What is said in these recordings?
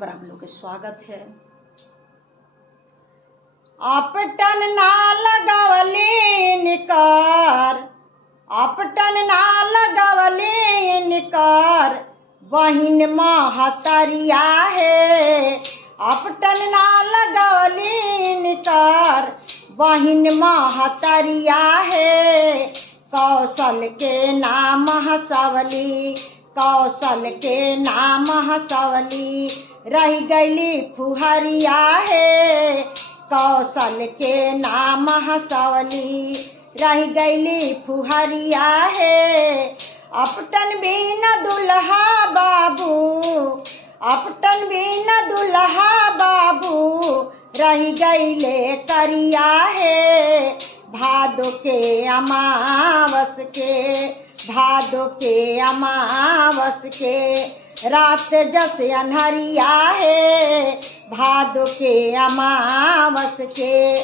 पर आप लोग का स्वागत है। आपटन ना लगावली निकार, आपटन ना लगावली निकार, बहिन महतरिया है। आपटन ना लगावली निकार, बहिन महतरिया है। कौशल के नाम हंसवली, कौशल के नाम हंसवली, रह गईली फुहरिया है। कौशल के नाम हंसवली, रह गईली फुहरिया है। अपटन बिना दुल्हा बाबू, अपटन बिना दुल्हा बाबू, रह गईले करिया है। भादो के अमावस के, भादो के अमावस के, रात जस अन्हरिया है। भादो के अमावस के,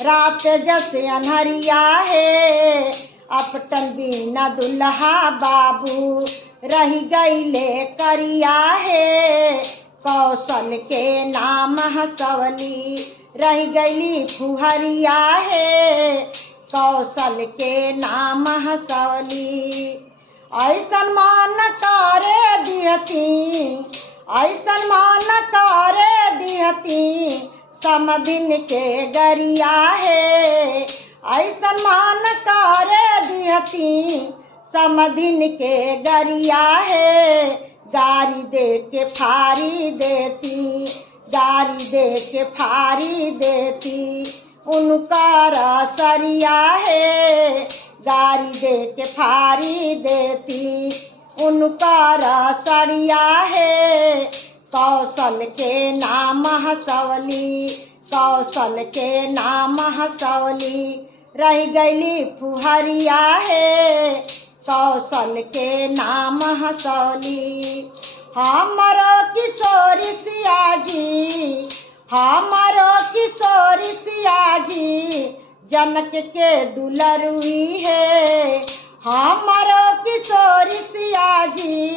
रात जस अन्हरिया है। अपटन बिना दुल्हा बाबू, रह गईले करिया है। कौशल के नाम हंसवली, रह गईली फुहरिया है। कौशल के नाम हंसवली, ऐसन मान करे दिहती, ऐसन मान करे दिहती, समधिन के गरिया है। ऐसन मान करे दिहती, समधिन के गरिया है। गारी दे के फारी देती, गारी दे के फारी देती, उनका सरिया है। गारी दे के फारी देती, उनका सरिया है। कौशल के नाम हंसवली, कौशल के नाम हंसवली, रह गईली फुहरिया है। कौशल के नाम हंसवली, हमारो किशोरी सियाजी, हमारो किशोरी सियाजी, जनक के दुलरुई है। हमारो किशोरी सियाजी,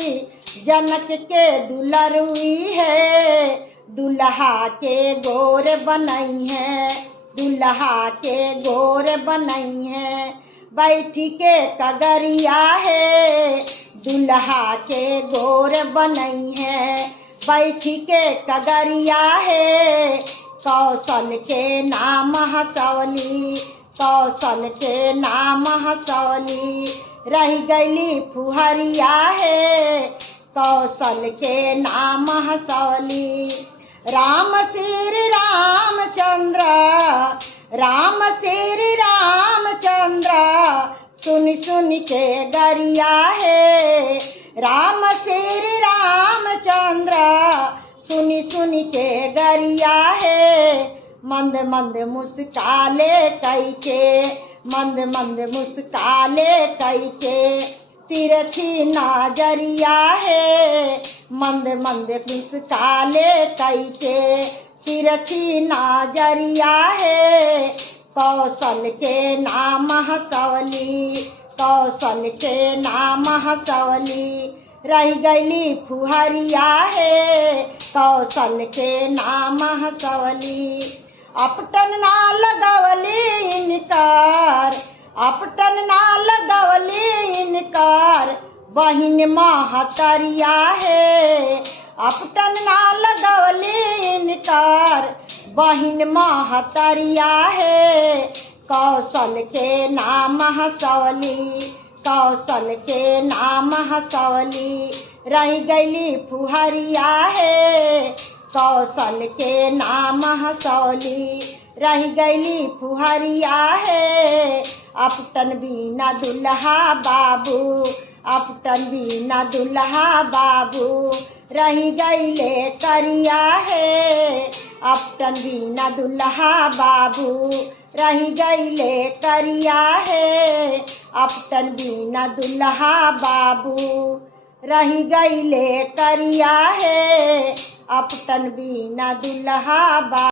जनक के दुलरुई है। दुल्हा के गोर बनई है, दुल्हा के गोर बनई है, बैठी के कगरिया है। दुल्हा के गोर बनई है, बैठी के कगरिया है। कौशल के नाम हंसवली, कौशल के नाम हंसवली, रह गईली फुहरिया है। कौशल के नाम हंसवली, राम श्री रामचंद्र, राम श्री रामचंद्र, सुन सुन के गरिया है। राम श्री रामचंद्र, सुनी सुनी के गरिया है। मंद मंद मुस्काले कई के, मंद मंद मुस्काले कई के, तिरछी नजरिया है। मंद मंद मुस्काले कई के, तिरछी नजरिया है। कौशल के नाम हंसवली, कौशल के नाम हंसवली, रह गईली फुहरिया है। कौशल के नाम हंसवली, अपटन ना लगवली इनकार, अपटन ना लगवली इनकार, बहिन महतरिया है। अपटन ना लगवली इनकार, बहिन महतरिया है। कौशल के नाम हंसवली, कौशल के नाम हंसवली, रह गईली फुहरिया है। कौशल के नाम हंसवली, रह गईली फुहरिया है। अपटन बिना दुल्हा बाबू, अपटन बिना दुल्हा बाबू, रह गईले करिया है। अपटन बिना दुल्हा बाबू, रह गईले करिया है। अपटन बिना दुल्हा बाबू, रह गईले करिया है। अपटन बिना दुल्हा बाबू।